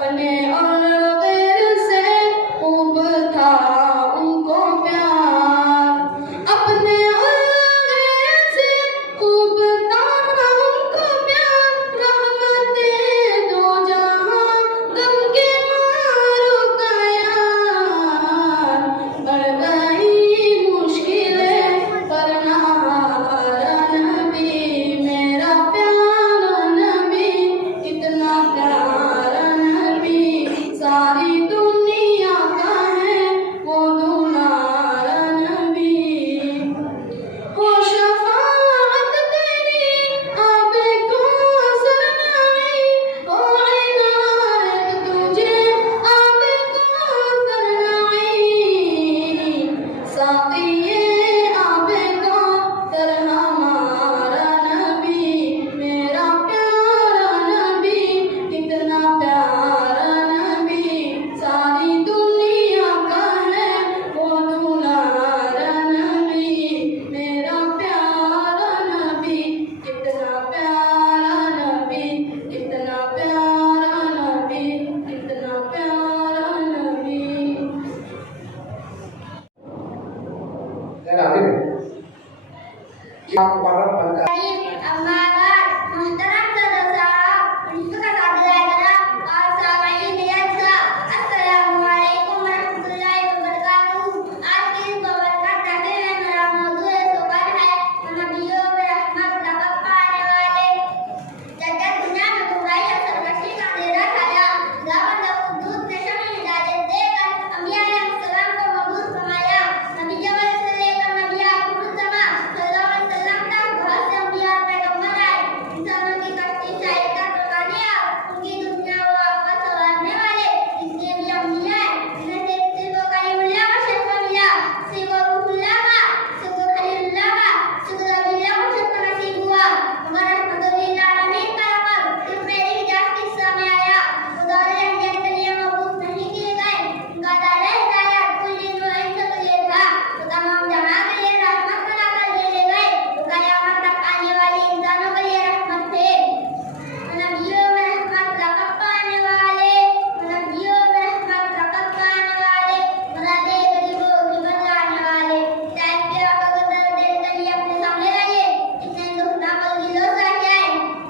اپنے اور غیر سے خوب تھا ان کو پیار، اپنے اور غیر سے خوب تھا ان کو پیار، رحمتیں دو جہاں غم کے ماروں کا یار، بڑھ گئی مشکلیں ورنہ نبی میرا پیارا نبی، اتنا پیارا نبی، ساری دنیا کا ہے وہ دلارا نبی، وہ شفاعت تیری آب کوثر نائی، وہ عنایت تجھے آب کوثر نائی، ساقی آب کوثر ہمارا نبی، میرا پیارا نبی، اتنا پیارا نبی، ساری دنیا کا ہے وہ دلارا نبی، میرا پیارا نبی، اتنا پیارا نبی، اتنا پیارا نبی، اتنا پیارا نبی۔ أما بعد محترم صدر صاحب اور سامعین جلسہ، السلام علیکم ورحمۃ اللہ وبرکاتہ۔ آج کی اس بابرکت تقریر میں میرا موضوع سخن ہے نبیوں میں رحمت لقب پانے والے۔ جب دنیا میں برائی اور سرکشی کا اندھیرا چھایا، خداوند قدوس نے شمع ہدایت دے کر انبیاء علیہ السلام کو مبعوث فرمایا۔ نبی اول سے لے کر نبی آخر الزماں صلی اللہ علیہ وسلم تک بہت سے انبیاء اور پیغمبر آئے، انسانوں کی کشتی شاہی کا رکانے اور ان کی دنیا و آخرت سنوارنے والے جتنے بھی انبیاء ہیں، جنہیں سے کسی کو کلیم اللہ کا شرف ملا، کسی کو روح اللہ کا، کسی کو خلیل اللہ کا، کسی کو نبی اللہ کا شرف نصیب ہوا، مگر رحمت للعالمین کا لقب صرف میری حجاز کے حصہ میں آیا۔ وہ دور جاہلیت کے لیے مبعوث نہیں کیے گئے، ان کا دائرہ ہدایت کل نوعین سے کے لیے تھا، وہ تمام جہاں کے لیے رحمت بنا کر بھیجے گئے، وہ قیامت تک آنے والی انسانوں کے لیے رحمت تھے۔ نبیوں میں رحمت لقب پانے والے، نبیوں میں رحمت لقب پانے والے، مرادے غریبوں کی بتلانے والے، شاید کے وقت گزر دیر چلیے اپنے سامنے رہیے، اتنے دکھنا پر دلوں سے آئے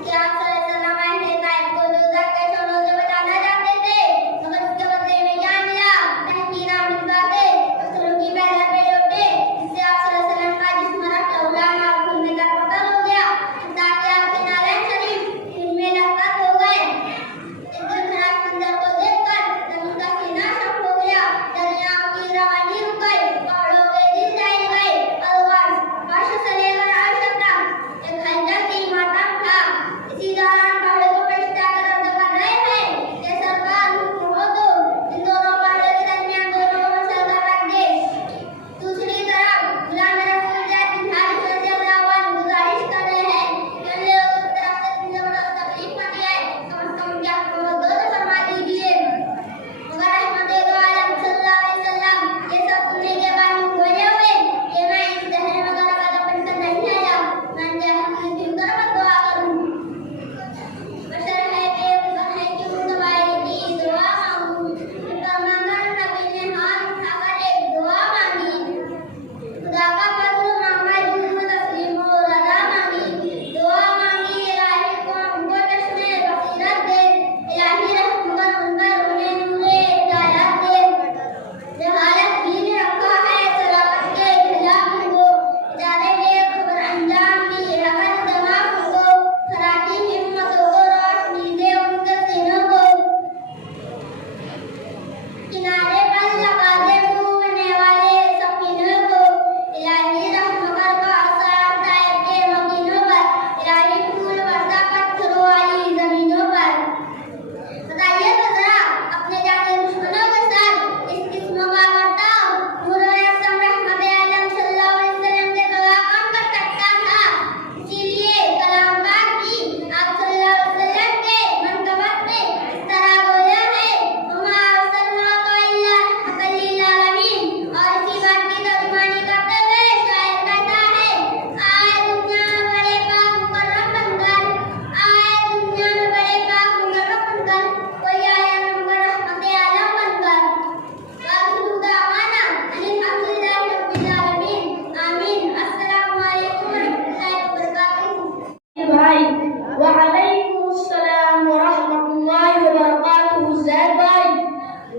کہ آپ صلی اللہ علیہ وسلم ایسے قائد کو دوزخ کے شعلوں سے بچانا چاہتے تھے، مگر اس کے بدلے میں کیا ملا؟ تحقیر آمیز باتیں، پتھروں کی پہلا پہ لوٹے، جس سے آپ صلی اللہ علیہ وسلم کا جسم رکھ اللہ آپ کھلنے کا قتل ہو گیا، تاکہ آپ کے نالین شریف ان میں لذت ہو گئے۔ اس دلچسپ منظر کو دیکھ کر زمین کا سینہ شق ہو گیا، دریاؤں کی روانی رک گئی، پہاڑوں کے دل جل گئے، اور فرش سے لے کر عرش تک ایک خنجر کی ماتم تھا۔ اسی دوران پہاڑوں کو فرشتے آ کر عرض کر رہے ہیں کہ سرکار حکم ہو تو ان دونوں پہاڑوں کے درمیان دونوں کو مسل کر رکھ دے۔ دوسری طرف غلام رسول زید بن حارث رضی اللہ عنہ گزارش کر رہے ہیں کہ اللہ اس طرف سے اتنی زبردست تکلیف نہ دے، کم از کم کیا حکم دو تو فرما دیجیے۔ مگر رحمت دو عالم صلی اللہ علیہ وسلم یہ سب سننے کے بعد منہ کھولے ہوئے کہ میں اس دہر میں غرق بن کر نہیں آیا، میں نے اپنی دل کر دعا کروں۔ بشر ہے بے خبر ہے کیوں دعائیں کی دعا مانگوں، کا مانگا نبی نے ہاتھ اٹھا کر ایک دعا مانگی، خدا کا فضل مانگا جسم تسلیم و رضا مانگی، دعا مانگی الہی کو ان کو چشمے بصیرت دے، الہی رحم کر ان پر انہیں نور ہدایت دے، جہالت دین رکھا ہے صداقت کے خلاف ان کو، ادارے بے خبر انجام کی رغد دماغ ان کو، خراٹی ہمتوں کو روشنی دے ان کے سینوں کو، کنارے پر لگا دے ڈوبنے والے سفینوں کو، الہی رحم کر آثار طائف کے مکینوں پر، الہی پھول برسا پتھروں والی زمینوں پر۔ بتائیے تو ذرا اپنے جاتے دشمنوں کے ساتھ اس قسم کا برتاؤ نور اعظم رحمت عالم صلی اللہ علیہ وسلم کے سوا کون کر سکتا تھا؟ اسی لیے کلام پاک کی آپ صلی اللہ علیہ وسلم کے منقبت میں اس طرح گویا ہے وما ارسلناک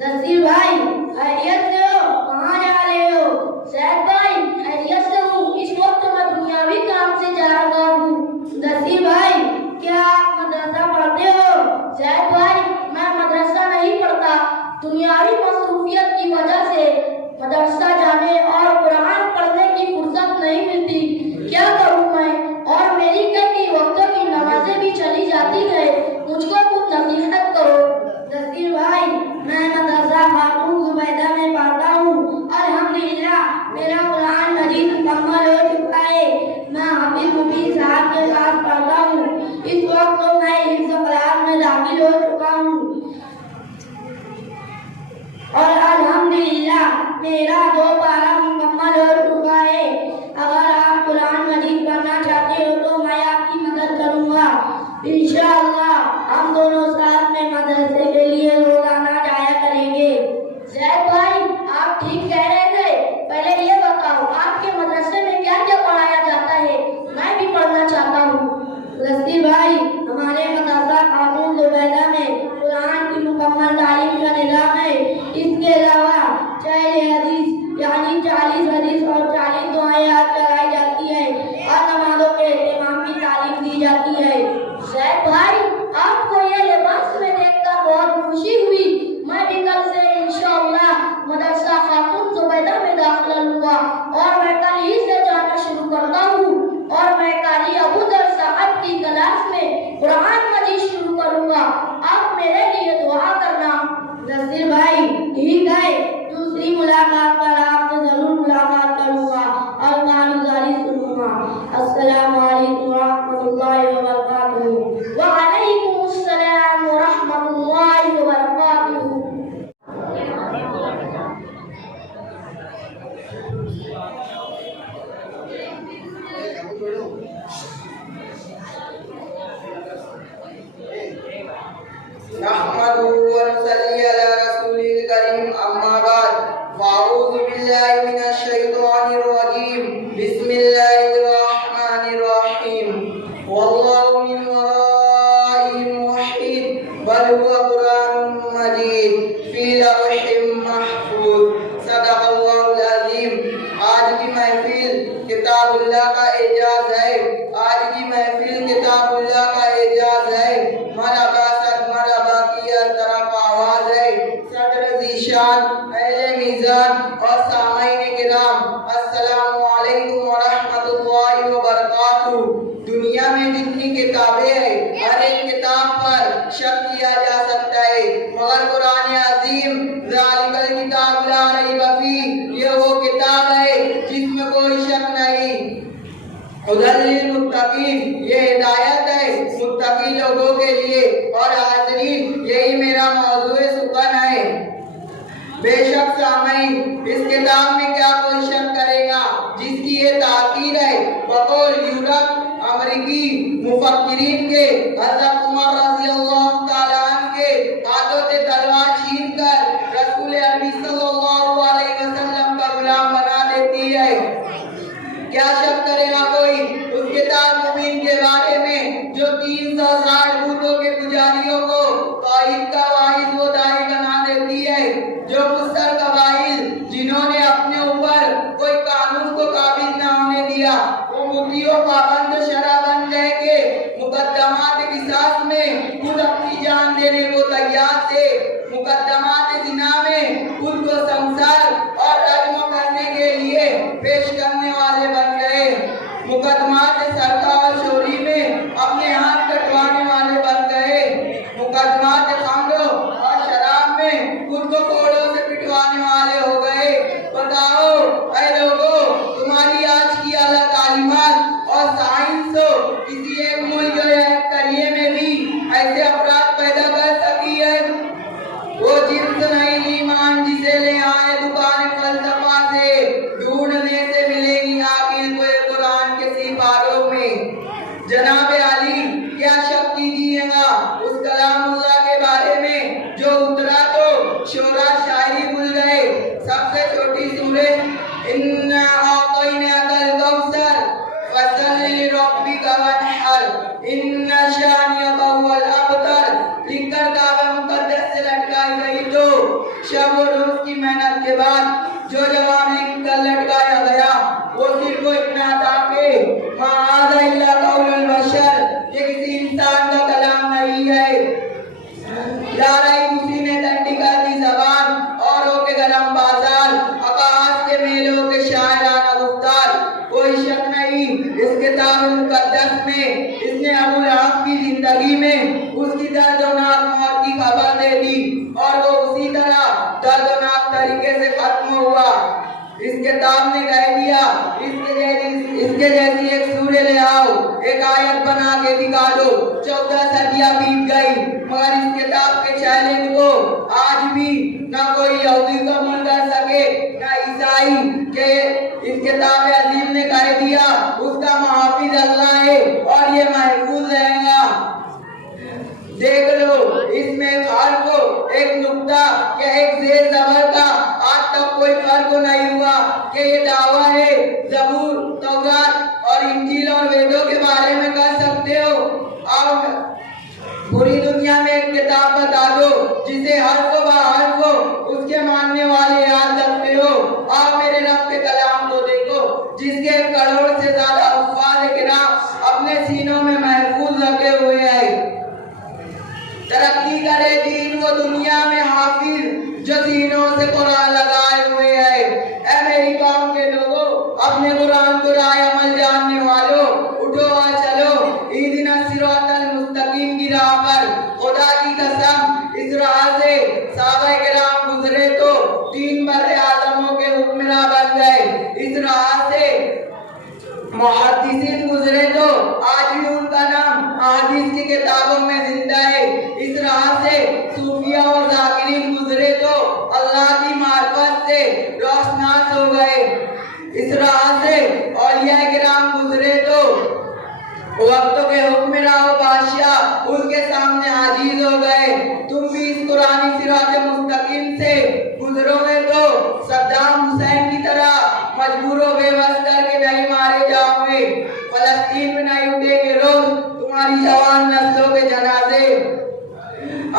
नसीर भाई खैरियत से हो? कहाँ जा रहे हो? जैद भाई खैरियत से हूँ, इस वक्त मैं दुनियावी काम से जा रहा हूँ। नसीर भाई क्या आप मदरसा पढ़ते हो? जैद भाई मैं मदरसा नहीं पढ़ता, दुनियावी मसरूफियत की वजह से मदरसा जाने और कुरान पढ़ने की फुर्सत नहीं मिलती। क्या करूँ मैं? और मेरी कई वक्तों की नमाजें भी चली जाती है, मुझको कुछ नसीहत करो। नसीर भाई मैं मदरसा खातून जुबैदा में पढ़ता हूँ। अल्हम्दुलिल्लाह मेरा कुरान मजीद मुकम्मल हो चुका है। मैं हाफिज मुबीन साहब के पास पढ़ता हूँ। इस वक्त तो मैं हिफ्ज़ कुरान में दाखिल हो चुका हूँ और अल्हम्दुलिल्लाह मेरा 2 पारा मुकम्मल हो चुका है। अगर आप कुरान मजीद पढ़ना चाहते हो तो मैं आपकी मदद करूँगा। इंशाअल्लाह हम दोनों साथ में मदरसे के लिए रोजाना जाया करेंगे। जैद भाई आप ठीक कह रहे थे, पहले ये बताओ आपके मदरसे में क्या क्या पढ़ाया जाता है? मैं भी पढ़ना चाहता हूँ। नसीर भाई हमारे मदरसा खातून जुबैदा में कुरान की मुकम्मल तालीम का निज़ाम है। इसके अलावा 4 हदीस यानी 40 हदीस और 40 दुआएं याद कराई जाती है और नमाजों के इमाम की तालीम दी जाती है। जैद भाई आपको ये लिबास में देखकर बहुत खुशी हुई। मैं भी कल से इंशाअल्लाह मदरसा खातून जुबैदा में दाखिला लूंगा और मैं कल ही से जाना शुरू करता हूँ और मैं कारी अबू दर साहब की क्लास में कुरान मजीद शुरू करूंगा। आप मेरे लिए दुआ करना। नसीर भाई ठीक है, दूसरी मुलाकात पर आपसे जरूर मुलाकात करूंगा और कारी सुनूंगा। अस्सलाम वालेकुम व रहमतुल्लाहि व बरकातुहू। वालेकुम अस्सलाम व रहमतुल्लाहि व बरकातुहू। नहमदुहु व नसल्ली अला रसूलिल करीम, अम्मा बाद, फ़अऊज़ु बिल्लाहि मिनश शैतानिर रजीम, बिस्मिल्लाहिर रहमानिर रहीम, वल्लाहु मिन वराइहिम मुहीत, बल हुवा कुरानुम मजीद फ़ी लौहिम महफूज़, सदक़ल्लाहुल अज़ीम। आज की महफिल किताबुल्लाह का एजाज़ है। आज की महफिल किताबुल्लाह का एजाज़ है। मरहबा मरहबा की हर तरफ आवाज है। सदर ज़ीशान, अहले मीज़ान और सामाईन किराम, अस्सलामु अलैकुम व रहमतुल्लाहि व बरकातुहू। दुनिया में जितनी किताबें हैं, हर एक किताब पर शक किया जा सकता है, मगर कुरान अज़ीम ज़ालिकल किताब ला रैब फीह, ये वो किताब है जिसमें कोई शक नहीं। हुदल मुत्तकीन, ये हिदायत है मुत्तकी लोगों के लिए। और हाज़रीन यही मेरा मौज़ूए सुखन है। बेशक सामईन इस किताब में क्या कोई शक करेगा जिसकी ये ताकीद है बकौल यूरोप अमेरिकी मुफक्किरीन के हज़रत उमर रज़ियल्लाहु ताला अन्हु के हाथों से तलवार छीन कर रसूल अरबी सल्लल्लाहु अलैहि वसल्लम का गुलाम बना देती है। क्या शक करेगा कोई उस किताब मुबीन के बारे में जो 360 भूतों के पुजारियों को तौहीद का वाहिद व दाई बना देती है, जो मुस्तर कबाइल जिन्होंने अपने ऊपर कोई कानून को काबिज न होने दिया, वो मुद्दियों पाबंद शरा बन गए के मुकद्दमात किसास में खुद अपनी जान देने को तैयार थे। मुकद्दमात जिना में खुद को संसार और रज्म करने के लिए पेश करने वाले बन गए। मुकद्दमात सरका और चोरी में अपने हाथ कटवाने वाले बन गए। मुकद्दमात खम्र और शराब में खुद को कोड़ों से पिटवाने वाले हो गए। बताओ ऐ लोगों, तुम्हारी आज की आला तालीमात और साइंस किसी एक मुल्क या एक करिए में भी ऐसे अपराध पैदा कर सकी है? वो जिन्स नहीं ईमान जिसे ले आए दुकान फलसफा से, ढूंढने से मिलेगी आखिर कोई कुरान के सिपारों में। जनाब अली क्या शक कीजिएगा उस कलामुल्लाह के बारे में जो उतरा तो शोरा शायरी भूल गए। सबसे छोटी सूरत इन्ना आतैनाकल कौसर फसल्लि लिरब्बिका वन्हर इन्ना शानिअका हुवल अबतर लिखकर काबा मुकद्दस से लटकाई गई तो शब और रोज की मेहनत के बाद जो जवान निकल लटकाया गया वो सिर को इतना था कि माज़ इल्ला कौलुल बशर, ये किसी इंसान का कलाम नहीं है। याराई उसी ने ठंडी कर दी जबान औरों के गरम बाजार, आकाश के मेलों के शायराना गुफ्तार। कोई शक नहीं इस किताब मुकद्दस में इसने अबू लहब की जिंदगी में उसकी दर्दनाक मौत की खबर दे दी और वो उसी तरह दर्दनाक तरीके से खत्म हुआ। इस किताब ने कह दिया इसके जैसी एक सूरत ले आओ, एक आयत बना के दिखा दो। 14 सदियां बीत गई मगर इस किताब के चैलेंज को आज भी ना कोई यहूदी कबूल कर सके ना ईसाई के। इस किताब अजीम ने कह दिया उसका मुहाफिज अल्लाह है और ये महफूज रहेगा। देख लो इसमें हर को एक नुक्ता या एक जेर जबर का आज तक कोई फर्क नहीं हुआ कि ये दावा है ज़बूर, तौरात और इंजील और वेदों के बारे में कर सकते हो। और पूरी दुनिया में एक किताब बता दो जिसे हर को बाहर को उसके मानने वाले याद रखते हो। आप मेरे रब के कलाम को देखो जिसके 1 करोड़ से ज्यादा अल्फाज किराम अपने सीनों में महफूज रखे हुए हैं। तरक्की करे दीन वो दुनिया में हाफिज जो सीनों से कुरान लगाए हुए हैं। ऐ मेरी कौम के लोगों, अपने कुरान को राह अमल जानने वालों, उठो और चलो इहदिना सिरातल मुस्तकीम की राह पर। खुदा की कसम इस राह से सहाबाए किराम गुजरे तो 3 बर्रे आज़मों के हुक्मरां बन गए। इस राह से मुहद्दिसीन गुजरे तो आज भी उनका नाम अहादीस की किताबों में जिंदा है। इस राह से सूफिया और ज़ाकिरीन गुजरे तो अल्लाह की मार्फत से रोशनास हो गए। इस राह से औलिया किराम गुजरे तो वक्तों के हुक्मरां और बादशाह उसके सामने आजीज हो गए। तुम भी इस कुरानी सिरात मुस्तकीम से गुजरोगे तो सद्दाम हुसैन की तरह मजबूर व बेबस करके नहीं मारे जाओगे। फलस्तीन में नहीं उठेंगे रोज तुम्हारी जवान नस्लों के जनाजे।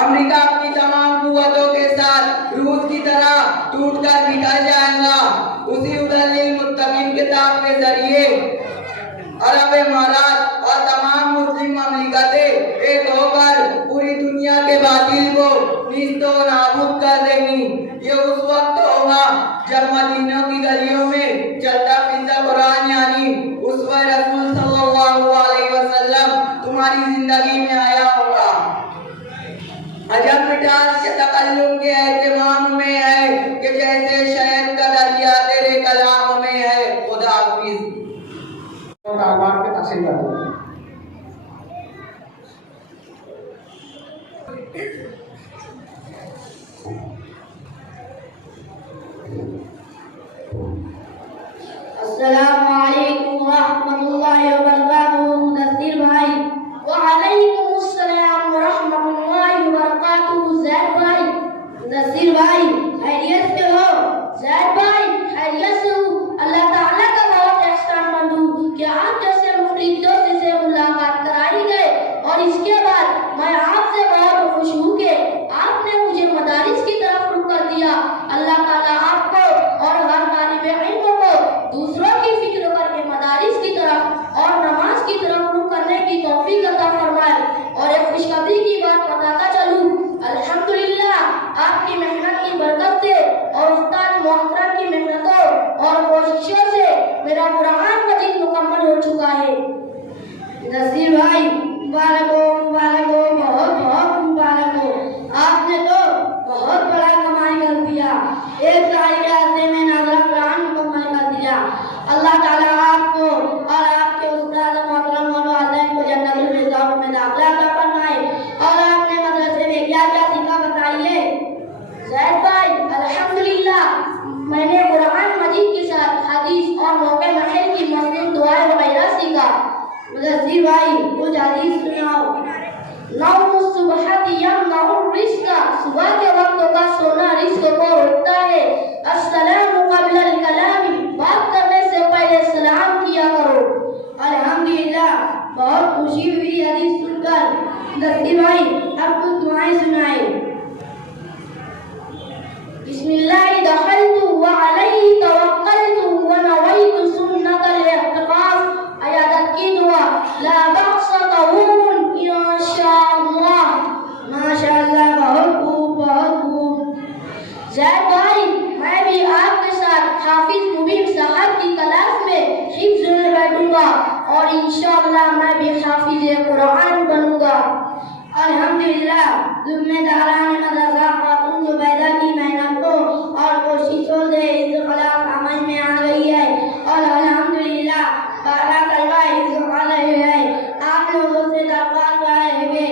अमेरिका अपनी तमाम कुव्वतों के साथ रूस की तरह टूटकर बिखर जाएगा। उसी उदलिल मुत्तकीन किताब के जरिए अरब इमारात और तमाम मुस्लिम ममलिकतें एक होकर पूरी दुनिया के बातिल को नीस्तो नाबूद कर देंगी। ये उस वक्त होगा जब मदीना की गलियों में चलता फिरता कुरान यानी उसवा रसूल सल्लल्लाहु अलैहि वसल्लम तुम्हारी जिंदगी में आया होगा। अजब मिठास के तकल्लुम के एहतमाम में है कि जैसे शहद का दरिया तेरे कलाम में है। खुदा हाफिज। कारोबार के तकसीम कर दो। अस्सलामु अलैकुम व रहमतुल्लाहि व बरकातुहू। मुदस्सिर भाई। वअलैकुम अस्सलाम व रहमतुल्लाहि व बरकातुहू। ज़ैद भाई। मुदस्सिर भाई खैरियत से हो? ज़ैद भाई खैरियत से हूँ। अल्लाह ताला का बहुत एहसानमंद हूँ कि आप जैसे मुफीदों से मुलाकात कराई गए और इसके बाद मैं आपसे बहुत खुश हूँ कि आपने मुझे मदारिस की तरफ रुख कर दिया। अल्लाह ताला आपको और हर तालिब इल्म को दूसरों की फिक्र करके मदारिस की तरफ और नमाज की तरफ रुख करने की तौफीक अता फरमाए। और एक खुशखबरी की बात बताता चलूं, अल्हम्दुलिल्लाह आपकी मेहनत की बरकत से और उस्ताद मोहतरम की मेहनतों और कोशिशों से मेरा कुरान मजीद मुकम्मल हो चुका है। नसीर भाई मुबारक हो, मुबारक हो, बहुत बहुत मुबारक हो। आपने तो बहुत बड़ा कमाई कर दिया। एक साल के अरसे में नाज़िल कुरान मुकम्मल कर दिया। अल्लाह ताला आपको और आपके उस्ताद मोहतरम और वालिदैन को जन्नतुल फिरदौस में दाखिला अता फरमाए। और आपने मदरसे में क्या क्या सीखा बताइए? ज़ैद भाई अल्हम्दुलिल्लाह मैंने कुरान मजीद के साथ हदीस और मौके महल की मज़मून दुआएं वगैरह सीखा। मुदस्सिर भाई कुछ हदीस सुनाओ। नौमु सुबहती यमनउ रिज़्क़, सुबह के वक्त का सोना रिज़्क़ को रोकता है। अस्सलामु क़ब्लल कलामी, बात करने से पहले सलाम किया करो। अल्हम्दुलिल्लाह बहुत खुशी हुई हदीस सुनकर। मुदस्सिर भाई अब कुछ दुआएं सुनाए। Bismillah dakhaltu wa alayhi tawakkaltu wa nawaitu sunnatal i'tiqaf. Ayat kedua, la ba'sa tahurun insyaallah. माशाअल्लाह बहुत खूब ज़ैद भाई, मैं भी आपके साथ हाफिज मुबीन साहब की क्लास में हिफ्ज़ में बैठूंगा और इंशाअल्लाह मैं भी हाफिज कुरान बनूंगा। अल्हम्दुलिल्लाह, ज़िम्मेदारान मदरसा खातून ज़ुबैदा की मेहनतों और कोशिशों से इस क्लास अमल में आ गई है और अल्हम्दुलिल्लाह 12 तलबा हिफ्ज़ कर रहे हैं। आप लोगों से दरख्वास्त है कि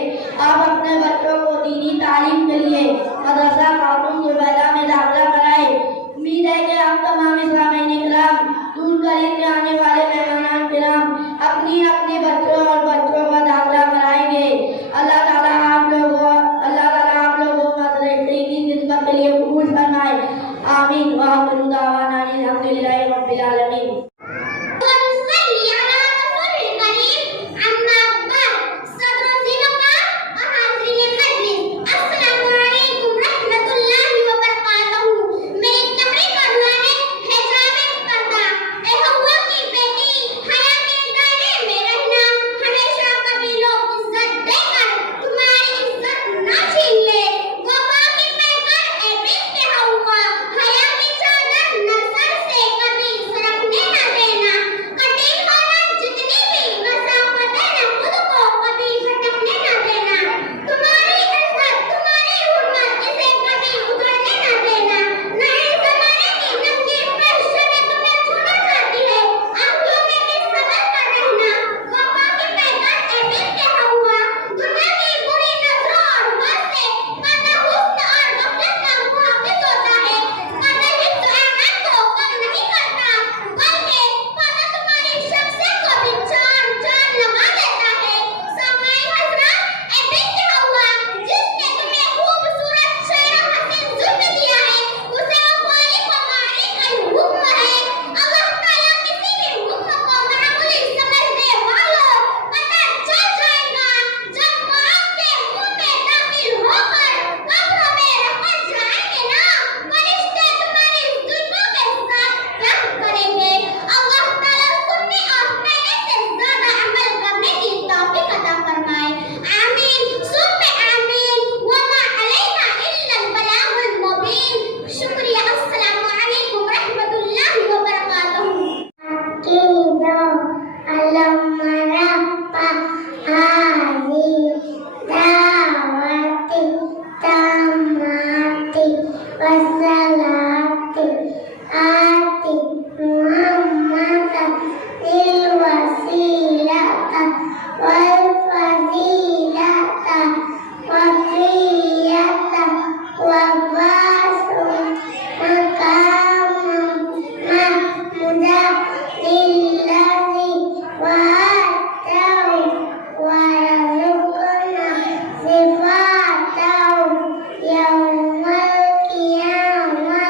आप अपने बच्चों को दीनी तालीम के लिए मदरसा खातून ज़ुबैदा में दाखिला कराएं। उम्मीद है कि आप तमाम इस्लामी इकराम, दूर दराज से आने वाले मेहमान किराम अपनी अपने बच्चों का दाखिला कराएंगे। अल्लाह ताला आप लोगों मदरसे की खिदमत के लिए कबूल फरमाए। आमीन। व आखिरु दावाना अल्हम्दुलिल्लाहि रब्बिल आलमीन। Yaumal qiyamah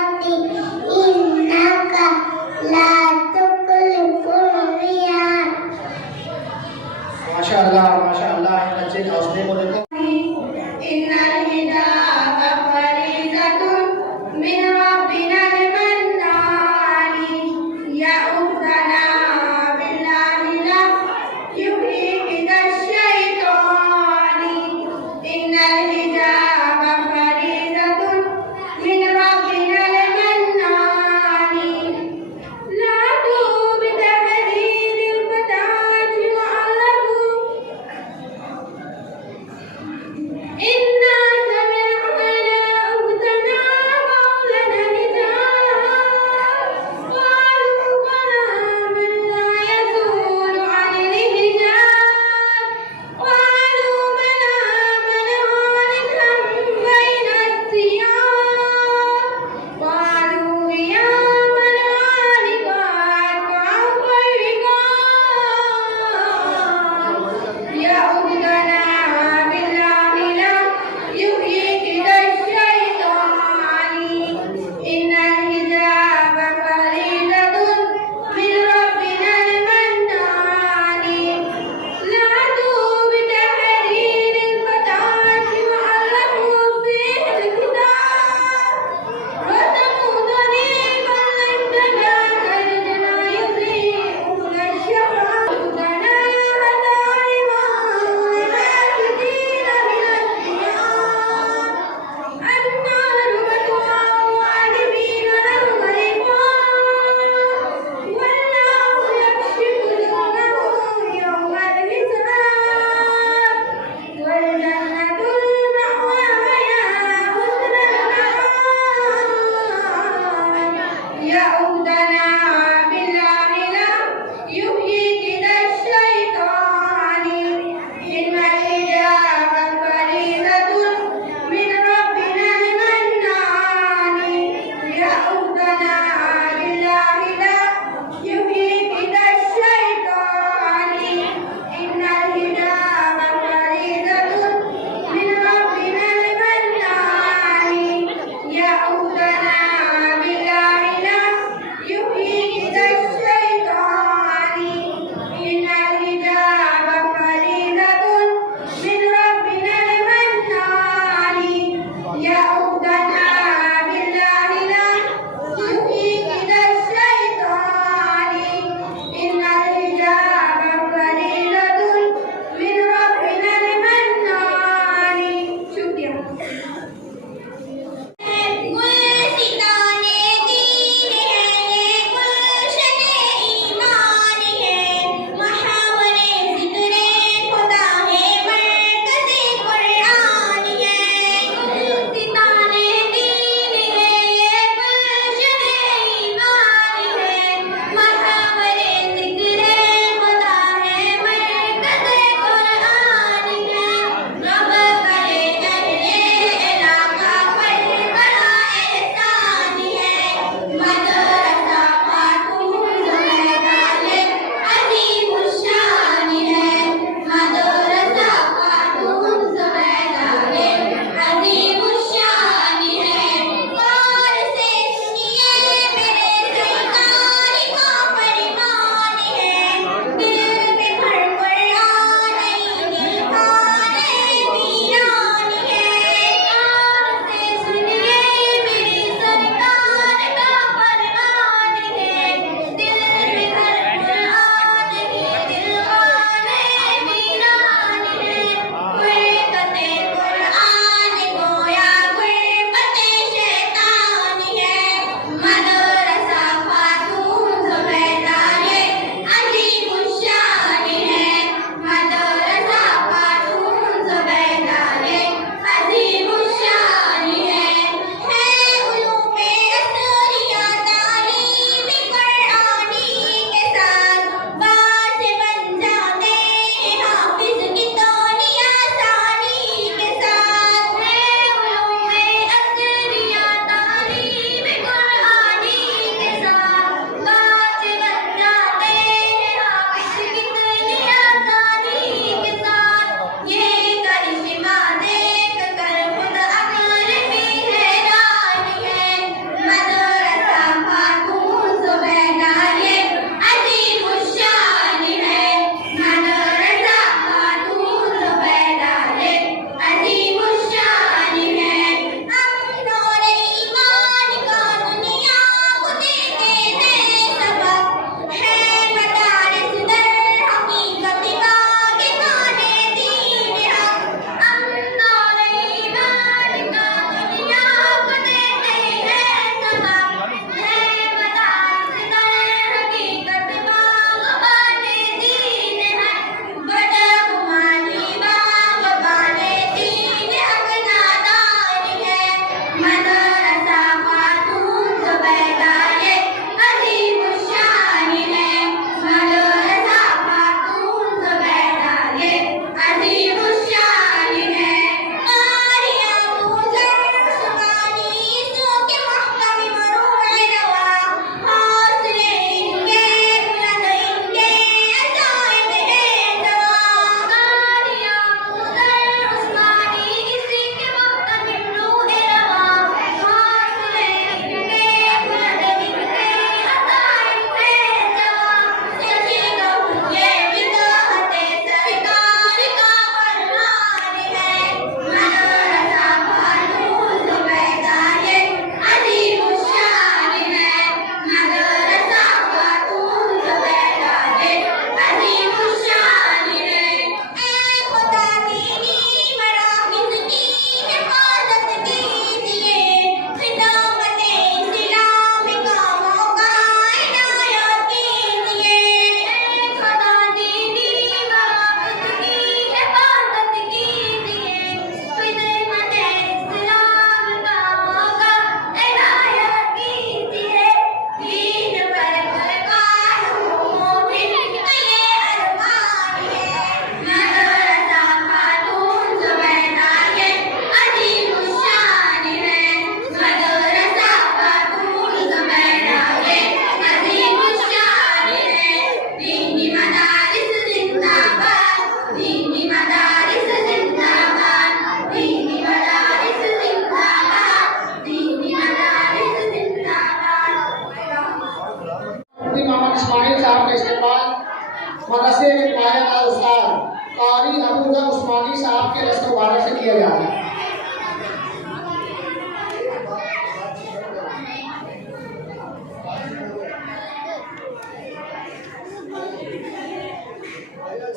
کیا جا رہا ہے۔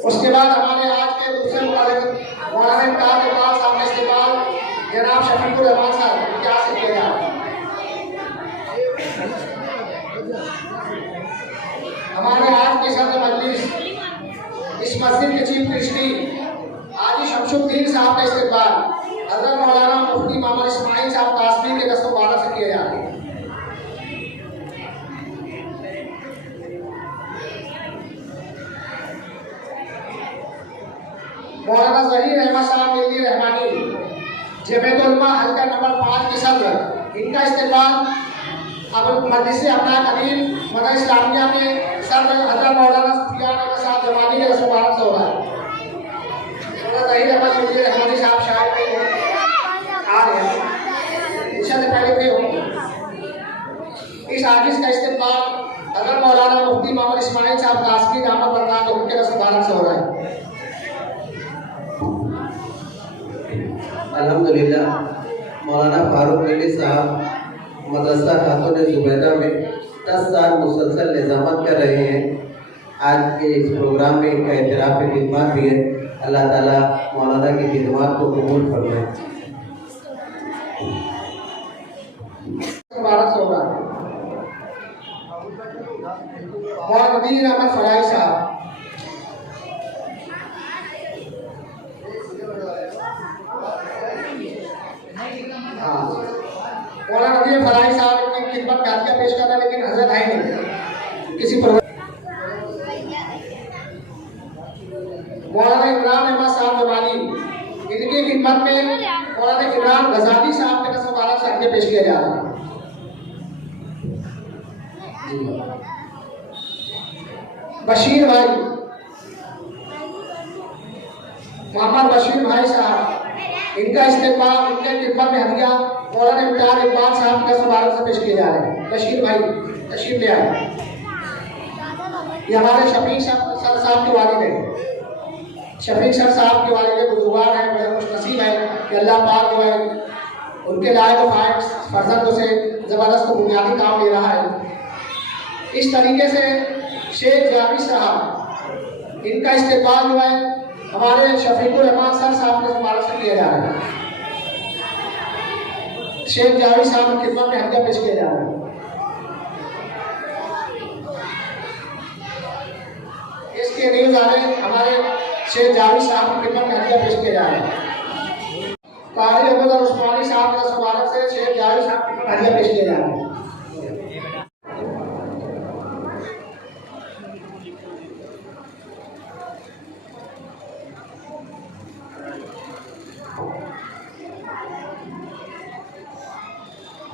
اس کے بعد ہمارے آج کے دوسرے متعلق مولانا امتیاز اقبال صاحب کا استقبال جناب شفیق الرحمان صاحب امتیاز سے کیا جا رہا ہے۔ ہمارے آج کے صدر مجلس اس مسجد کے چیف ٹرسٹی حاجی شمس الدین صاحب کا استقبال حضرت مولانا مفتی محمد اسماعیل صاحب قاسمی کے دست و بالہ سے کیا جا رہا ہے۔ مولانا ظہیر احمد صاحب ملی رحمانی جمعیت علماء حلقہ نمبر 5 کے صدر، ان کا استقبال اب مجلس ابناء امین مدرسہ اسلامیہ میں صدر حضرت مولانا سفیان احمد صاحب جمانی کے رسم سے ہو رہا ہے۔ مولانا ظہیر احمد ملی رحمانی صاحب شاید آ رہے ہیں، عشاء سے پہلے بھی ہوں گے۔ اس عاجز کا استقبال حضرت مولانا مفتی محمد اسماعیل صاحب قاسمی دامت برکاتہ ان کے رسم سے ہو رہا ہے۔ الحمدللہ مولانا فاروق علی صاحب مدرسہ خاتون زبیدہ میں 10 سال مسلسل نظامت کر رہے ہیں۔ آج کے اس پروگرام میں ان کا اعتراف خدمات بھی ہے۔ اللہ تعالیٰ مولانا کی خدمات کو قبول فرمائے۔ مولانا نذیر احمد فرائی صاحب، مولانا نذیر فرائی صاحب کی خدمت میں عطیہ پیش کرنا، لیکن حضرت آئے نہیں کسی پر۔ مولانا عمران احمد صاحب جمالی، ان کی خدمت میں مولانا عمران غزالی صاحب کے رسم مبارک سے عطیہ پیش کیا جا رہا ہے۔ بشیر بھائی، محمد بشیر بھائی صاحب، ان کا استقبال ان کے خدمت میں ہدیہ مولانا امتیاز اقبال صاحب کے رسم مبارک سے پیش کیے جا رہے ہیں۔ بشیر بھائی تشریف لے آئے۔ یہ ہمارے شفیق سر صاحب کے والد ہیں، شفیق سر صاحب کے والد بزرگوار ہیں، بڑے خوش نصیب ہیں کہ اللہ پاک جو ہے ان کے لائق و فائق فرزندوں سے زبردست بنیادی کام لے رہا ہے۔ اس طریقے سے شیخ جاوید صاحب، ان کا استقبال جو ہے ہمارے شفیق الرحمان سر صاحب کے مبارک سے کیا جا رہا ہے۔ شیخ جاوید صاحب کی خدمت میں ہدیہ پیش کیا جا رہا ہے۔ اس کے نیوز آنے ہمارے شیخ جاوید صاحب کی خدمت میں ہدیہ پیش کیا جا رہا ہے۔ قاری ابو ذر عثمانی صاحب کے مبارک سے شیخ جاوید صاحب کی خدمت میں ہدیہ پیش کیا جا رہا ہے۔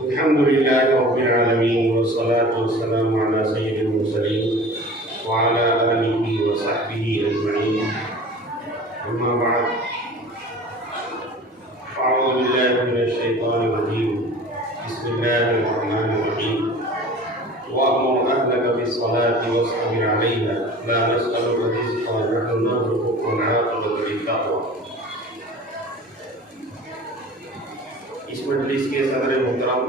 الحمد لله رب العالمين والصلاة والسلام على سيد المرسلين وعلى آله وصحبه أجمعين، أما بعد، أعوذ بالله من الشيطان الرجيم، بسم الله الرحمن الرحيم، وأمر أهلك بالصلاة واصطبر عليها لا نسألك رزقا نحن نرزقك والعاقبة للتقوى۔ اس مجلس کے صدر محترم،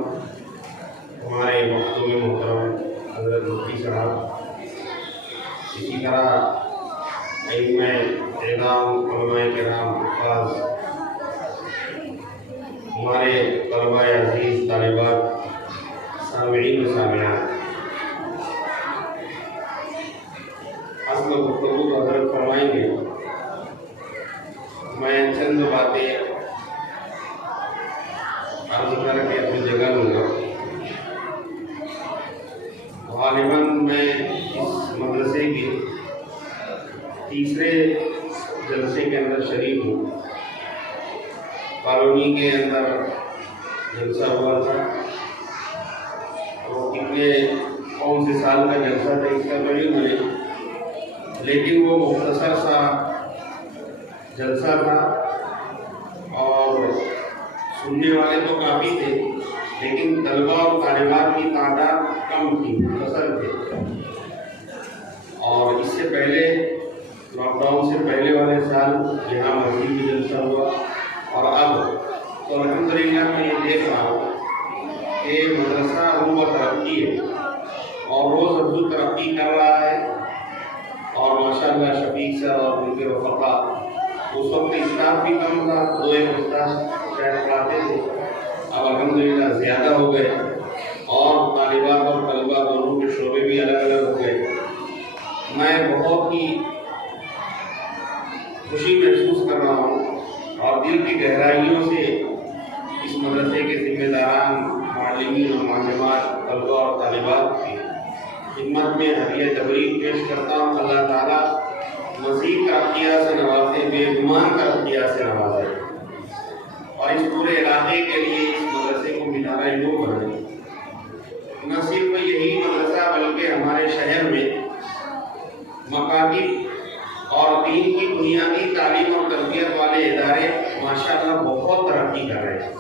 ہمارے مختوم محترم حضرت مفتی صاحب، اسی طرح ائمہ اعلام، علماء کرام، حفاظ، ہمارے طلباء عزیز، طالبات، سامعین و سامعات، اصل گفتگو تو حضرت فرمائیں گے، میں چند باتیں عرض کر کے اپنی جگہ لوں گا۔ غالباً میں اس مدرسے کے تیسرے جلسے کے اندر شریک ہوں۔ کالونی کے اندر جلسہ ہوا تھا، وہ کتنے کون سے سال کا جلسہ تھا اس کا معلوم نہیں، لیکن وہ مختصر سا جلسہ تھا اور سننے والے تو کافی تھے، لیکن طلباء اور طالبات کی تعداد کم تھی، مختصر تھے۔ اور اس سے پہلے لاک ڈاؤن سے پہلے والے سال یہاں مسجد میں جلسہ ہوا، और अब तो अल्हम्दुलिल्लाह मैं ये देख रहा हूँ कि मदरसा वो तरक्की है और रोज़ अफजू तरक्की कर रहा है। और माशाअल्लाह शफीक साहब और उनके रफ़क़ा, उस वक्त स्टाफ भी कम था, 2-1 उस्ताद शायद पढ़ाते थे, अब अल्हम्दुलिल्लाह ज़्यादा हो गए और तालिबात और तलबा दोनों के शोबे भी अलग अलग हो गए। मैं बहुत ही खुशी महसूस कर रहा हूँ और दिल की गहराइयों से इस मदरसे के जिम्मेदारान, मालिमीन और मालिमात, तलबा और तालिबात की खिदमत में हदिया तबरीक पेश करता हूँ। अल्लाह ताला मज़ीद तरक्कियाँ से नवाजे, बेगुमान तरक्कियाँ से नवाजे और इस पूरे इलाके के लिए इस मदरसे को मिनारा नूर बनाए। न सिर्फ यही मदरसा बल्कि हमारे शहर में मकातिब और दीन की बुनियादी तालीम और तरबियत वाले इदारे माशाअल्लाह बहुत तरक्की कर रहे हैं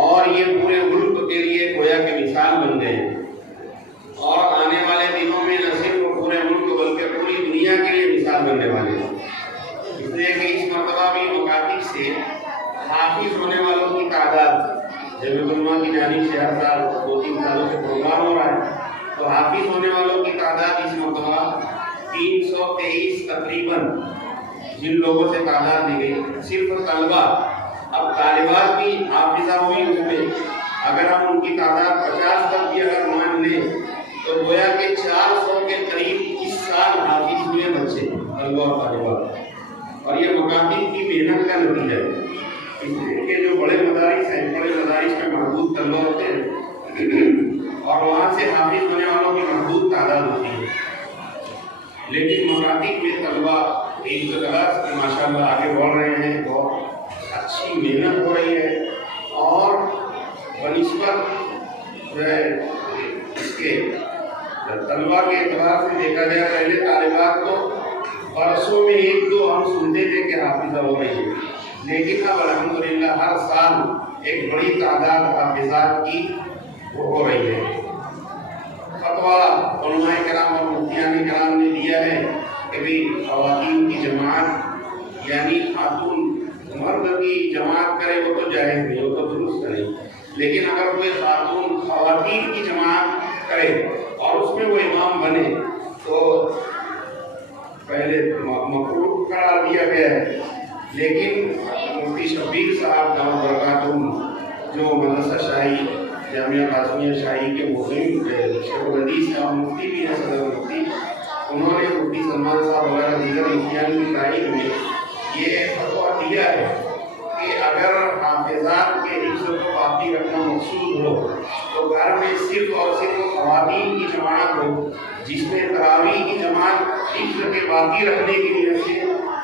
और ये पूरे मुल्क के लिए गोया के मिसाल बन गए हैं। और आने वाले दिनों में न सिर्फ पूरे मुल्क बल्कि पूरी दुनिया के लिए मिसाल बनने वाले हैं। इसलिए कि इस मरतबा भी मकातिब से हाफिज होने वालों की तादाद, जमीउलमा की जानिब से हर साल 2-3 सालों से प्रोग्राम हो रहा है, तो हाफिज होने वालों की तादाद इस मरतबा 323 तकरीबन जिन लोगों से तादाद दी गई। सिर्फ तलबा, अब तालिबात भी हाफिजा हुई, उसमें अगर हम उनकी तादाद 50 तक भी अगर मान लें तो गोया के 400 के करीब इस साल हाफिज हुए बच्चे, तलबा और तालिबात। और ये मकातिब की मेहनत का नतीजा है। इसलिए कि जो बड़े मदारिस हैं, बड़े मदारिस में महदूद तलबा होते हैं और वहाँ से हाफिज होने वालों की महदूद तादाद होती है, लेकिन मकातिब में तलबा एक क्लास के माशाअल्लाह आगे बढ़ रहे हैं, बहुत अच्छी मेहनत हो रही है और बनिस्बत जो है इसके तलबा के एतबार से देखा जाए, पहले तालिबात तो बरसों में 1-2 हम सुनते थे कि हाफिजा हो रही है, लेकिन अब अल्हम्दुलिल्लाह हर साल एक बड़ी तादाद हाफिजात की हो रही है। फतवा उलमाए किराम और मुफ्तियान किराम ने दिया है कि भाई ख़वातीन की जमात यानी खातून मर्द की जमात करे वो तो जायज़ नहीं, वो तो दुरुस्त नहीं, लेकिन अगर कोई खातून ख़वातीन की जमात करे और उसमें वो इमाम बने तो पहले मकरूह करार दिया गया है। लेकिन मुफ्ती शफीक साहब दामद बरकातुहुम, जो मदरसा शाही जामिया कासमिया शाही के मुक़िम शेख हदीस साहब मुफ्ती भी हैं, सदर मुफ्ती, उन्होंने मुफ्ती सलमान साहब वगैरह दीगर मुफ्तियान की तारीख में ये फतवा दिया है कि अगर हाफिजात के हिफ्ज़ को बाकी रखना मकसूद हो तो घर में सिर्फ और सिर्फ ख़वातीन की जमात हो, जिसमें तरावीह की जमात हिफ्ज़ के बाकी रखने की वजह से,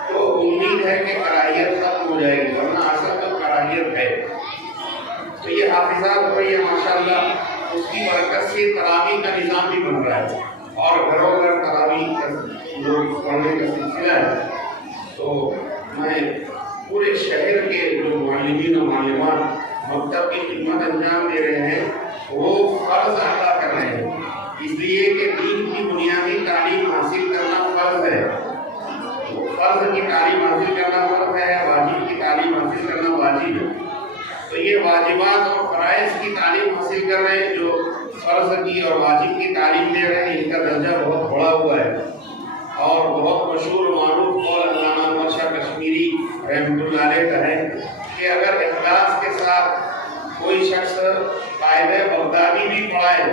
तो उम्मीद है कि कराहियत खत्म हो जाएगी, वरना असल तो कराहियत है। तो ये हाफिजात हो रही है माशाअल्लाह, उसकी बरकत से तरावीह का निज़ाम भी बन रहा है और घरों घर तरावीह का लोग पढ़ने का सिलसिला है। तो मैं पूरे शहर के जो मालिमीन और मालिमात मकतब की खिदमत अंजाम दे रहे हैं, वो फ़र्ज़ अदा कर रहे हैं, इसलिए कि दीन की बुनियादी तालीम हासिल करना फ़र्ज़ है। फ़र्ज़ की तालीम हासिल करना फ़र्ज़ है, वाजिब की तालीम हासिल करना वाजिब है। तो ये वाजिबात और फ़राइज़ की तालीम हासिल कर रहे हैं, जो फ़र्ज़ की और वाजिब की तालीम दे रहे हैं, इनका दर्जा बहुत बड़ा हुआ है। और बहुत मशहूर मारूफ कौल अल्लामा अनवर शाह कश्मीरी रहमतुल्लाह अलैह का है कि अगर इखलास के साथ कोई शख्स कायदे बगदादी भी पढ़ाए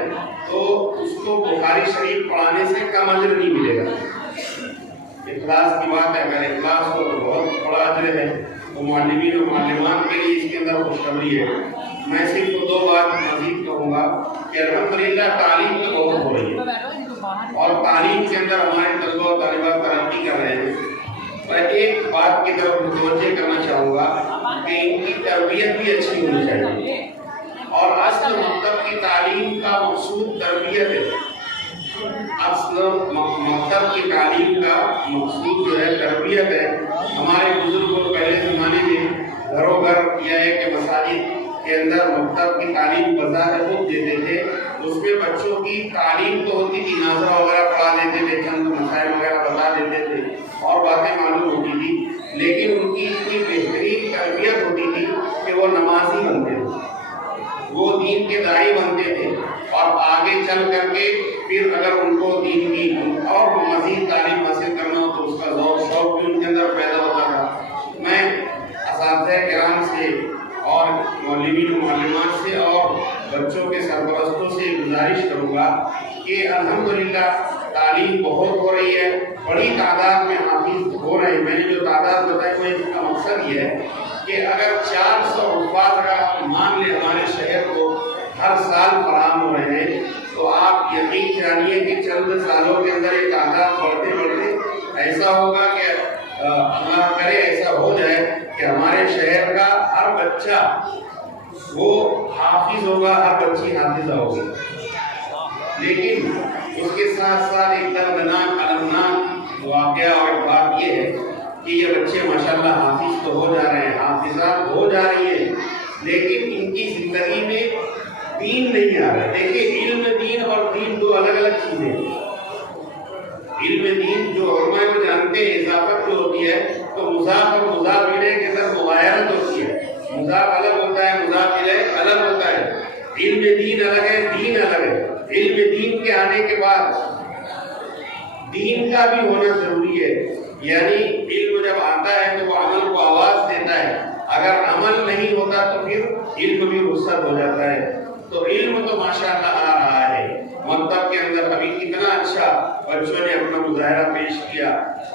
तो उसको बुखारी शरीफ पढ़ाने से कम अजर नहीं मिलेगा। इखलास की बात है, अगर इखलास हो तो बहुत बड़ा अजर है। तो मालिमीन और मालिमात के लिए इसके अंदर खुशखबरी है। मैं सिर्फ 2 बात मज़ीद कहूँगा कि अल्हम्दुलिल्लाह तालीम तो बहुत हो रही है और तालीम के अंदर हमारे तलबा और तालिबात तरक्की कर रहे हैं। मैं एक बात की तरफ मुतवज्जे करना चाहूँगा कि इनकी तरबियत भी अच्छी होनी चाहिए और असल मकतब की तालीम का मकसूद तरबियत है। असल मकतब की तालीम का मकसूद जो है तरबियत है। हमारे बुजुर्ग पहले ज़माने में घरों घर किया है कि मसाजिद के अंदर मकतब की तालीम बज़ाहिर खुद देते थे, उसमें बच्चों की तालीम तो होती थी, नाज़रा वगैरह पढ़ा देते थे, चंद मसाइल वगैरह बता देते थे और बातें मालूम होती थी, लेकिन उनकी इतनी बेहतरीन तरबियत وہ نمازی بنتے تھے, وہ دین کے داعی بنتے تھے, اور آگے چل کر کے پھر اگر ان کو دین کی اور مزید تعلیم حاصل کرنا ہو تو اس کا ذوق شوق بھی ان کے اندر پیدا ہوتا تھا. میں اساتذہ کرام سے اور معلمین و معلمات سے اور بچوں کے سرپرستوں سے گزارش کروں گا کہ الحمدللہ تعلیم بہت ہو رہی ہے, بڑی تعداد میں حافظ ہو رہے ہیں. میں نے جو تعداد بتائی وہ اس کا مقصد یہ ہے کہ اگر 400 حفاظ اگر ہم مان لیں ہمارے شہر کو ہر سال فراہم ہو رہے ہیں تو آپ یقین جانیے کہ چند سالوں کے اندر یہ تعداد بڑھتے بڑھتے ایسا ہوگا کہ ہمارا کرے ایسا ہو جائے کہ ہمارے شہر کا ہر بچہ وہ حافظ ہوگا, ہر بچی حافظہ ہوگی. لیکن اس کے ساتھ ساتھ ایک دردناک المناک واقعہ اور بات یہ ہے کہ یہ بچے ماشاءاللہ حافظ تو ہو جا رہے ہیں, حافظات ہو جا رہی ہیں, لیکن ان کی زندگی میں دین نہیں آ رہا. دیکھیں علم دین اور دین دو الگ الگ چیزیں ہیں. علم دین جو علماء کو جانتے ہیں اضافت جو ہوتی ہے تو مضاف اور مضاف الیہ کے اندر مغایرت ہوتی ہے. مضاف الگ ہوتا ہے, مضاف الیہ الگ ہوتا ہے. علم دین الگ ہے, دین الگ ہے. علم دین کے آنے کے بعد دین کا بھی ہونا ضروری ہے. یعنی علم جب آتا ہے تو وہ عمل کو آواز دیتا ہے, اگر عمل نہیں ہوتا تو پھر علم بھی رخصت ہو جاتا ہے. تو علم تو ماشاءاللہ آ رہا ہے. مکتب کے اندر ابھی کتنا اچھا بچوں نے اپنا مظاہرہ پیش کیا,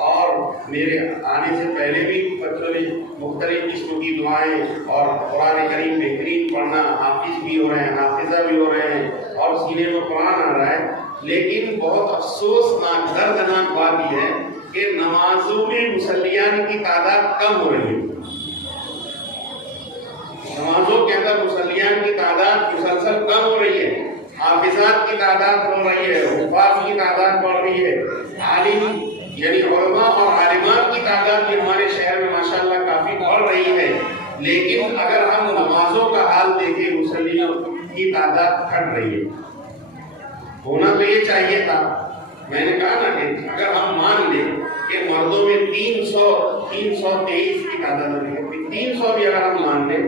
اور میرے آنے سے پہلے بھی بچوں نے مختلف قسم کی دعائیں اور قرآن کریم بہترین پڑھنا, حافظ بھی ہو رہے ہیں, حافظہ بھی ہو رہے ہیں, اور سینے میں قرآن آ رہا ہے. لیکن بہت افسوسناک دردناک بات یہ ہے کہ نمازوں میں مصلیان کی تعداد کم ہو رہی ہے. نمازوں کے اندر مصلیان کی تعداد مسلسل کم ہو رہی ہے. حافظات کی تعداد بڑھ رہی ہے, حفاظ کی تعداد بڑھ رہی ہے, عالم یعنی علماء اور عالمات کی تعداد بھی ہمارے شہر میں ماشاءاللہ کافی بڑھ رہی ہے. لیکن اگر ہم نمازوں کا حال دیکھیں مصلیوں کی تعداد گھٹ رہی ہے. ہونا تو یہ چاہیے تھا. میں نے کہا نا کہ اگر ہم مان لیں کہ مردوں میں 323 کی تعداد ہے, 300 بھی اگر ہم مان لیں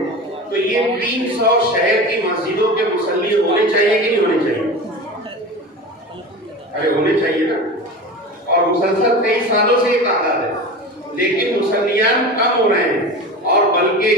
تو یہ 300 شہر کی مسجدوں کے مصلی ہونے چاہیے کہ نہیں ہونے چاہیے؟ ارے ہونے چاہیے نا. اور مسلسل کئی سالوں سے یہ تعداد ہے, لیکن مصلیان کم ہو رہے ہیں. اور بلکہ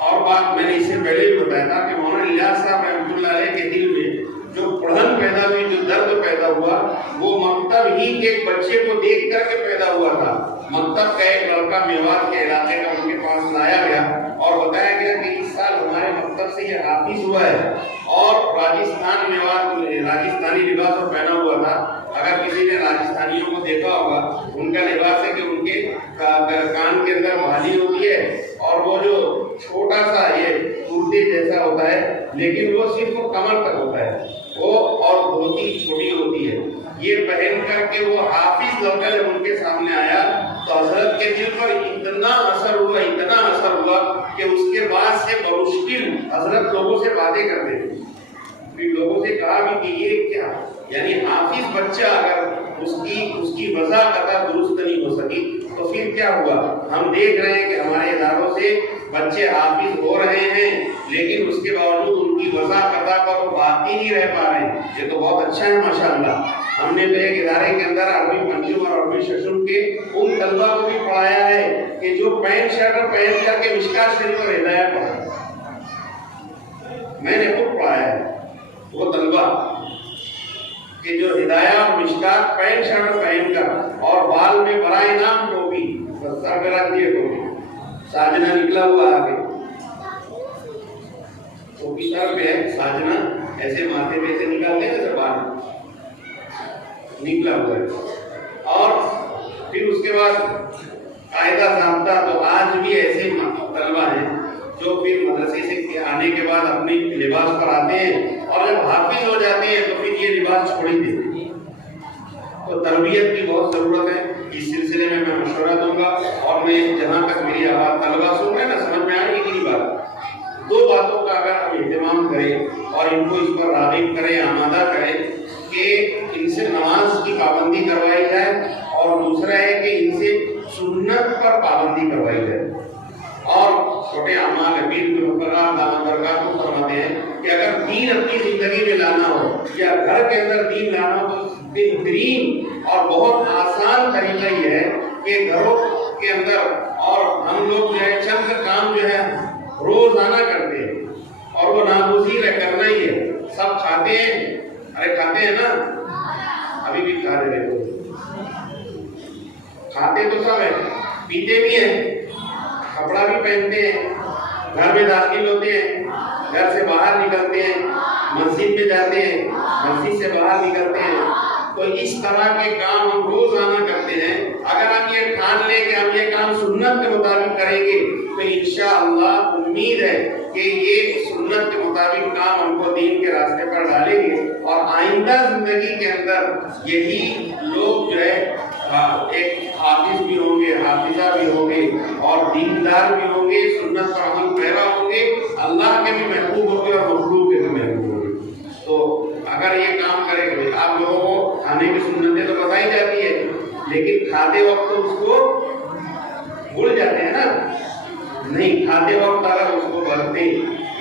اور بات میں نے اس سے پہلے بھی بتایا تھا کہ مولانا الیاس صاحب رحمۃ اللہ علیہ کے دل میں جو پڑھن پیدا ہوئی, جو درد پیدا ہوا, وہ مکتب ہی کے ایک بچے کو دیکھ کر کے پیدا ہوا تھا. مکتب کا ایک لڑکا میوات کے علاقے کا ان کے پاس لایا گیا اور بتایا گیا کہ اس سال ہمارے مکتب سے یہ حافظ ہوا ہے, اور راجستھان میوات راجستھانی لباس پر پہنا ہوا تھا. اگر کسی نے راجستھانیوں کو دیکھا ہوگا, ان کا لباس ہے کہ ان کے کان کے اندر بھالی ہوتی ہے, اور وہ جو چھوٹا سا یہ کرتے جیسا ہوتا ہے, لیکن وہ صرف کمر تک ہوتا ہے, وہ اور دھوتی چھوٹی ہوتی ہے. یہ پہن کر کے وہ حافظ لڑکا جب ان کے سامنے آیا تو حضرت کے دل پر اتنا اثر ہوا کہ اس کے بعد سے بمشکل حضرت لوگوں سے باتیں کرتے تھے. پھر لوگوں سے کہا بھی کہ یہ کیا, یعنی حافظ بچہ اگر اس کی وضاحت درست نہیں ہو سکی تو پھر کیا ہوا. ہم دیکھ رہے ہیں کہ ہمارے اداروں سے بچے حافظ ہو رہے ہیں, لیکن اس کے باوجود ان کی وضاحت پر وہ باقی نہیں رہ پا رہے ہیں. یہ تو بہت اچھا ہے ماشاءاللہ. ہم نے تو ایک ادارے کے اندر عربی پنجم اور عربی ششم کے ان طلبہ کو بھی پڑھایا ہے کہ جو پینٹ شرٹ پہن کر کے مشکات شریف اور ہدایت پڑھا. میں نے خود پڑھایا ہے وہ طلبہ کہ جو ہدایہ اور مشکات پینٹ شرٹ پہن کر اور بال میں برائے نام ٹوپی, سر پہ رکھ دیے ٹوپی, ساجنا نکلا ہوا آگے, ٹوپی سر پہ ہے, ساجنا ایسے ماتھے پہ سے نکالتے ہیں جیسے بال نکلا ہوا ہے. اور پھر اس کے بعد قاعدہ ضابطہ, تو آج بھی ایسے طلبہ ہیں جو پھر مدرسے سے آنے کے بعد اپنے لباس پر آتے ہیں, اور جب حافظ ہو جاتے ہیں تو پھر یہ لباس چھوڑ ہی دیتے ہیں. تو تربیت کی بہت ضرورت ہے. اس سلسلے میں مشورہ دوں گا, اور میں جہاں تک میری آواز طلبہ سن رہے ہیں نا, سمجھ میں آ رہی ہے کہ نہیں بات, 2 باتوں کا اگر ہم اہتمام کریں اور ان کو اس پر راغب کریں, آمادہ کریں کہ ان سے نماز کی پابندی کروائی جائے, اور دوسرا ہے کہ ان سے سنت پر پابندی کروائی جائے. اور छोटे अमाल अमीर भी मुकर्रम दामन बरकत को फरमाते हैं कि अगर दीन अपनी जिंदगी में लाना हो या घर के अंदर दीन लाना हो तो बेहतरीन और बहुत आसान तरीका ये है कि घरों के अंदर और हम लोग जो है चंद काम जो है रोजाना करते हैं और वो नागुज़ीर है, करना ही है। सब खाते हैं, अरे खाते हैं ना, अभी भी खा रहे हैं, खाते तो सब है, पीते भी हैं, कपड़ा भी पहनते हैं, घर में दाखिल होते हैं, घर से बाहर निकलते हैं, मस्जिद में जाते हैं, मस्जिद से बाहर निकलते हैं। तो इस तरह के काम हम रोजाना करते हैं। अगर हम ये ठान लें कि हम ये काम सुन्नत के मुताबिक करेंगे तो इंशाअल्लाह उम्मीद है कि ये सुन्नत के मुताबिक काम हमको दीन के रास्ते पर डालेंगे और आइंदा जिंदगी के अंदर यही लोग जो है एक हाफिज भी होंगे, हाफिजा भी होंगे और दीनदार भी होंगे, सुन्नत पर अमल पैरा होंगे, अल्लाह के भी महबूब होंगे और मखलूक के भी महबूब होंगे। तो अगर ये काम करेंगे, आप लोगों को खाने की सुन्नतें तो बताई जाती है, लेकिन खाते वक्त तो उसको भूल जाते हैं ना, नहीं खाते वक्त अगर उसको बरते,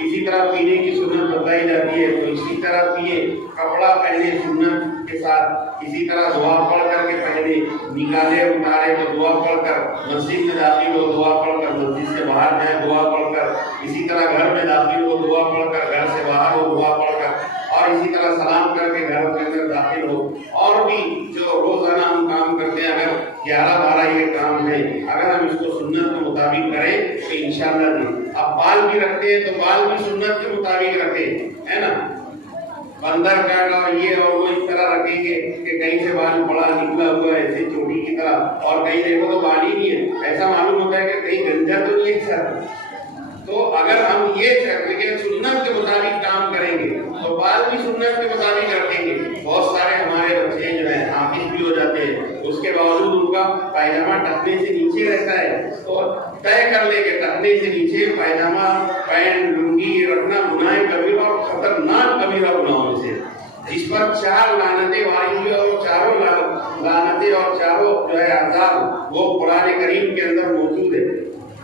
इसी तरह पीने की सुन्नत बताई जाती है तो इसी तरह पिए, कपड़ा पहने सुन्नत के साथ, इसी तरह दुआ पढ़ करके पहने, निकाले उतारे तो दुआ पढ़कर, मस्जिद में दाखिल हो दुआ पढ़कर, मस्जिद से बाहर जाए दुआ पढ़कर, इसी तरह घर में दाखिल हो दुआ पढ़कर, घर से बाहर हो दुआ पढ़कर, और इसी तरह सलाम करके घर के अंदर दाखिल हो। और भी जो रोजाना हम काम करते हैं, अगर 11-12 ये काम है, अगर हम इसको सुन्नत के मुताबिक करें तो इंशाअल्लाह जी। अब बाल भी रखते हैं तो बाल भी सुन्नत के मुताबिक रखें, है ना, बंदर काट और ये और वो इस तरह रखेंगे कि कहीं से बाल बड़ा निकला हुआ है ऐसे चोटी की तरह, और कहीं देखो तो बाल ही नहीं है, ऐसा मालूम होता है कि कहीं गंजा तो नहीं है सर। तो अगर हम ये सुन्नत के मुताबिक काम करेंगे तो बाल भी सुन्नत के मुताबिक रखेंगे। बहुत सारे हमारे बच्चे जो है हाफिज भी हो जाते हैं, उसके बावजूद उनका पायजामा टखने से नीचे रहता है, तो तय कर लेंगे टखने से नीचे पायजामा पैंट लुंगी रखना गुनाह कबीरा और खतरनाक कबीरा गुनाहों में से, जिस पर 4 लानतें वारी हुई और चारों लानतें और चारों जो है आजाद वो कुरान करीम के अंदर मौजूद है,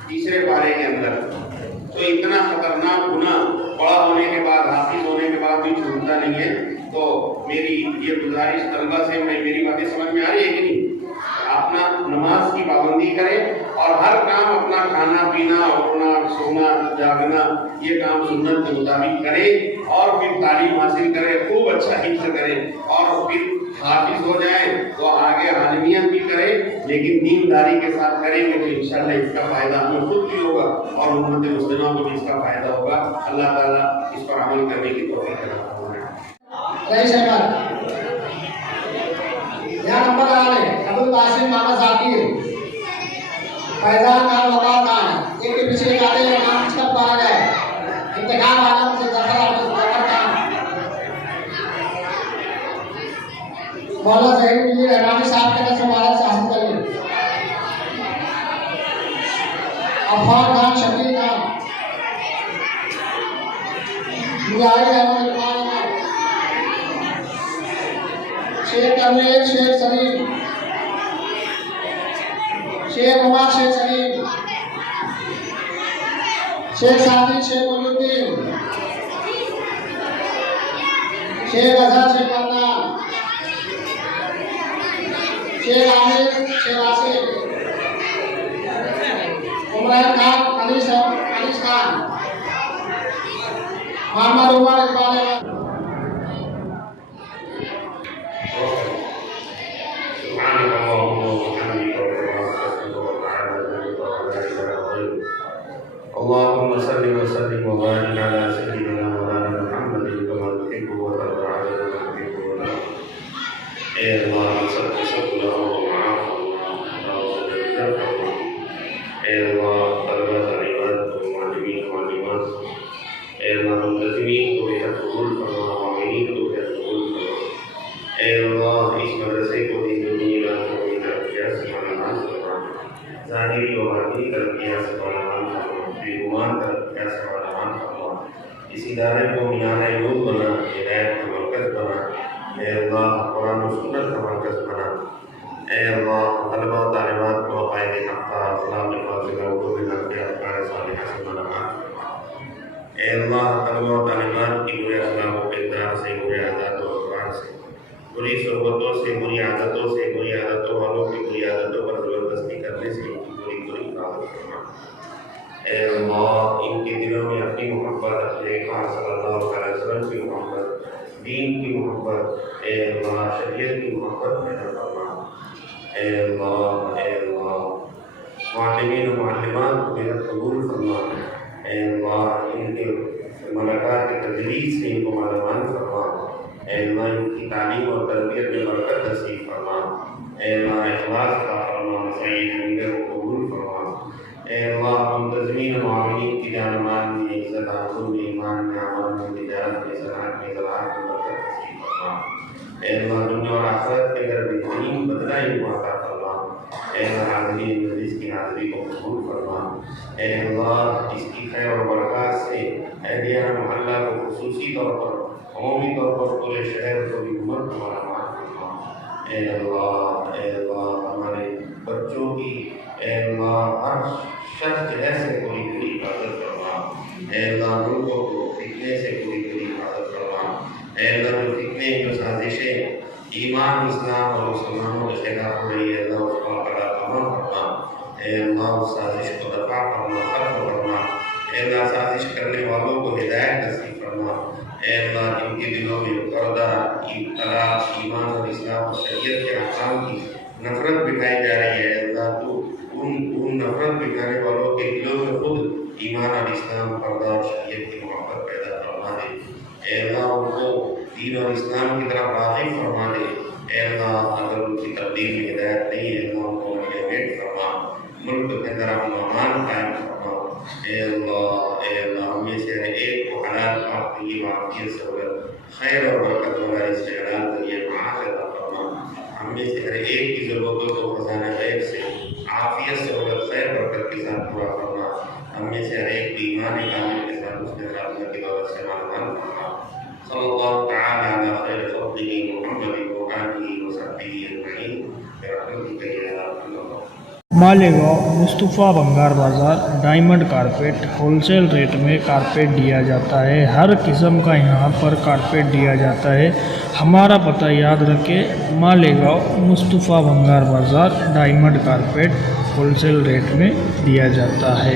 3रे पारे के अंदर। तो इतना खतरनाक गुनाह बड़ा होने के बाद, हाफिज होने के बाद भी छूटता नहीं है। तो मेरी ये गुजारिश तलबा से, मेरी बातें समझ में आ रही है कि नहीं? अपना नमाज की पाबंदी करें और हर काम अपना खाना पीना उठना सोना जागना ये काम सुन्नत के मुताबिक करें और फिर तालीम हासिल करें, खूब अच्छा हिफ्ज़ करें और फिर हाफिज हो जाए तो आगे आलमियत भी करें, लेकिन दीनदारी के साथ करेंगे तो इंशाअल्लाह इसका फ़ायदा हमें खुद भी होगा और उम्मत मुस्लिमा को भी इसका फ़ायदा होगा। अल्लाह ताला इस पर अमल करने की तौफीक अता फरमाए। यहाँ नंबर आ रहे अब्दुल कासिम मामा जाकिर, फैजान खान वकार खान, एक के पीछे एक आते हैं, नाम सब पढ़ा जाए, इंतखाब आलम से जफर अब्दुल खान, मौला ज़हीर मिली रहमानी साहब के तरफ से महाराज से हासिल करिए, अफान खान, शकील खान, मुजाहिद अहमद खान, शेख अमीर, शेख सलीम, शेख उमर, शेख सलीम, शेख सादी, शेख मोइनुद्दीन, शेख अजहर, शेख मन्नान, शेख आमिर, शेख आसिफ, उमरान खान, अनीस खान, मोहम्मद उमर, इकबाल अहमद। اللهم صل وسلم وبارك على سيدنا مولانا محمد كما تحب وترضى على نبيك ولا اے اللہ سب لوگوں معاف اے اللہ طلبہ طالبات معلمین معلمات اے اللہ ملتزمین کو بہت قبول فرما، عاملین کو بہت قبول فرما، اے اللہ اس مدرسے کو دین دنیا کی ترقیات سے منان فرما، ظاہری و باطنی ترقیات سے منان فرما، بیگمان ترقیات سے منان فرما، اس ادارے کو میانہ نور بنا، ہدایت کا مرکز بنا، اے اللہ قرآن و سنت کا مرکز بنا، اے اللہ طلبہ و طالبات کو قائد نقطہ اخلاق فاضلہ اردو میں لگ کے افکار صالحہ سے بنانا. اے اللہ طلبہ و طالبات کی برے اخلاق و کردار سے، برے عادات و اقوال سے، بری صحبتوں سے، بری عادتوں سے، بری عادتوں والوں کی بری عادتوں پر زبردستی کرنے سے ان کی بری حفاظت کرنا. اے اللہ ان کے دلوں میں اپنی محبت، اپنے خان صلی اللہ علیہ وسلم کی محبت، دین کی محبت، اے اللہ شریعت کی محبت پیدا کرنا. اے اللہ معلمین و معلمات کو میرا قبول فرما. اے اللہ ان کے ملکات کی تدریس سے ان کو معلومان فرما. اے اللہ ان کی تعلیم اور تربیت میں برکت نصیب فرما. اے اللہ اخلاص عطا فرما، صحیح زندگی کو قبول فرما. اے اللہ منتظمین و معاونین کی جان و مال میں عزت، آبرو میں، ایمان میں، عمل میں، تجارت میں، صنعت میں، زراعت میں برکت نصیب فرما. اے اللہ دنیا اور آخرت کے اندر بہترین بدلہ ان کو عطا فرما. اے اللہ حاضرین مجلس کی حاضری کو قبول فرما. اے اللہ اس کی خیر و برکات سے اہلیہ محلہ کو خصوصی طور پر، عمومی طور پر پورے شہر کو بھی امت ہمارا مان فرما. اے اللہ ہمارے بچوں کی اے اللہ ہر شخص جہر سے پوری حفاظت فرما. اے اللہ ملکوں کو فتنے سے پوری حفاظت فرما. اے اللہ جو فتنے، جو سازشیں ایمان، اسلام اور مسلمانوں کے خلاف ہو رہی ہے، اللہ اس کو برا تمام فرما. اے اللہ اس سازش کو دفاع فرما، ختم فرما. اے اللہ سازش کرنے والوں کو ہدایت نصیب فرما. اے اللہ ان کے دلوں میں پردہ، ابتلا، ایمان اور اسلام اور شریعت کے احکام کی نفرت بٹھائی جا رہی ہے. اللہ تو ان نفرت بٹھانے والوں کے دلوں میں خود ایمان اور اسلام، پردہ اور شریعت کی محبت پیدا فرما دے. اے اللہ ان کو دین اور اسلام کی طرف راغب فرما دے. اے اللہ اگر ان کی تبدیل میں ہدایت نہیں ہے، اللہ ان کو موٹیویٹ فرما. ملک کے اندر امن و امان قائم فرما. اے اللہ ہم میں سے ہر ایک کو حلال پاک طیب عافیت سے خیر اور برکت والا اس سے حلال ذریعہ معاش عطا فرما. ہم میں سے ہر ایک کی ضرورتوں کو خزانہ غیب سے عافیت سے اور خیر برکت کے ساتھ پورا فرما. ہم میں سے ہر ایک کی ایمان کامل کے ساتھ اس نے خاتمہ کی دولت سے مالوان فرما. صلی اللہ تعالی علی خیر خلقہ محمد وآلہ وصحبہ اجمعین برحمتک یا ارحم الراحمین. मालेगांव मुस्तफ़ा भंगार बाज़ार डायमंड कारपेट होलसेल रेट में कारपेट दिया जाता है. हर किस्म का यहाँ पर कारपेट दिया जाता है. हमारा पता याद रखें, मालेगांव मुस्तफ़ा भंगार बाज़ार डायमंड कारपेट होलसेल रेट में दिया जाता है.